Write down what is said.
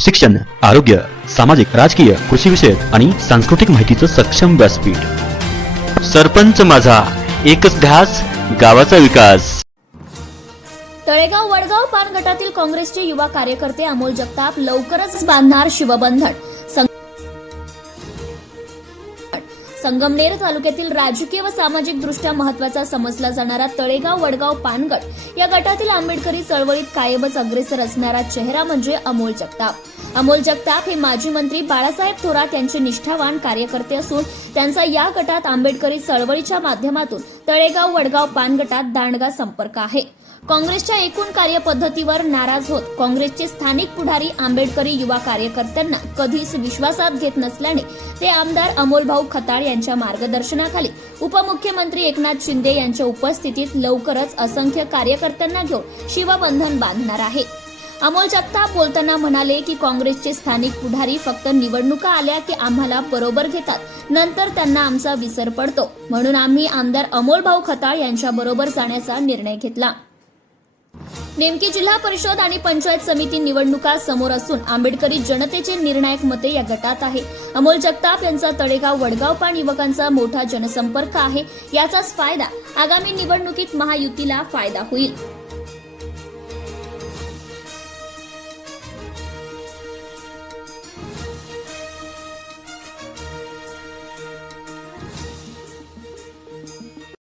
शिक्षण आरोग्य सामाजिक राजकीय कृषी विषयक आणि सांस्कृतिक माहितीचं सक्षम व्यासपीठ. सरपंच माझा एकच ध्यास गावाचा विकास. तळेगाव वडगाव पान गटातील काँग्रेसचे युवा कार्यकर्ते अमोल जगताप लवकरच बांधणार शिवबंधन. संगमनेर तालुक्यातील राजकीय व सामाजिक दृष्ट्या महत्त्वाचा समजला जाणारा तळेगाव वडगाव पानगट या गटातील आंबेडकरी चळवळीत कायमच अग्रेसर असणारा चेहरा म्हणजे अमोल जगताप. अमोल जगताप हे माजी मंत्री बाळासाहेब थोरात यांचे निष्ठावान कार्यकर्ते असून त्यांचा या गटात आंबेडकरी चळवळीच्या माध्यमातून तळेगाव वडगाव पानगटात दांडगा संपर्क आहे. काँग्रेसच्या एकूण कार्यपद्धतीवर नाराज होत काँग्रेसचे स्थानिक पुढारी आंबेडकरी युवा कार्यकर्त्यांना कधीच विश्वासात घेत नसल्याने ते आमदार अमोलभाऊ खताळ यांच्या मार्गदर्शनाखाली उपमुख्यमंत्री एकनाथ शिंदे यांच्या उपस्थितीत लवकरच असंख्य कार्यकर्त्यांना घेऊन शिवबंधन बांधणार आहे. अमोल जगताप बोलताना म्हणाले की काँग्रेसचे स्थानिक पुढारी फक्त निवडणुका आल्या की आम्हाला बरोबर घेतात. नंतर त्यांना आमचा विसर पडतो. म्हणून आम्ही आमदार अमोलभाऊ खताळ यांच्या बरोबर जाण्याचा निर्णय घेतला. नेमकी जिल्हा परिषद आणि पंचायत समिती निवडणुका समोर असून आंबेडकरी जनतेचे निर्णायक मते या गटात आहे. अमोल जगताप यांचा तळेगाव वडगाव पाण युवकांचा मोठा जनसंपर्क आहे. याचाच फायदा आगामी निवडणुकीत महायुतीला फायदा होईल.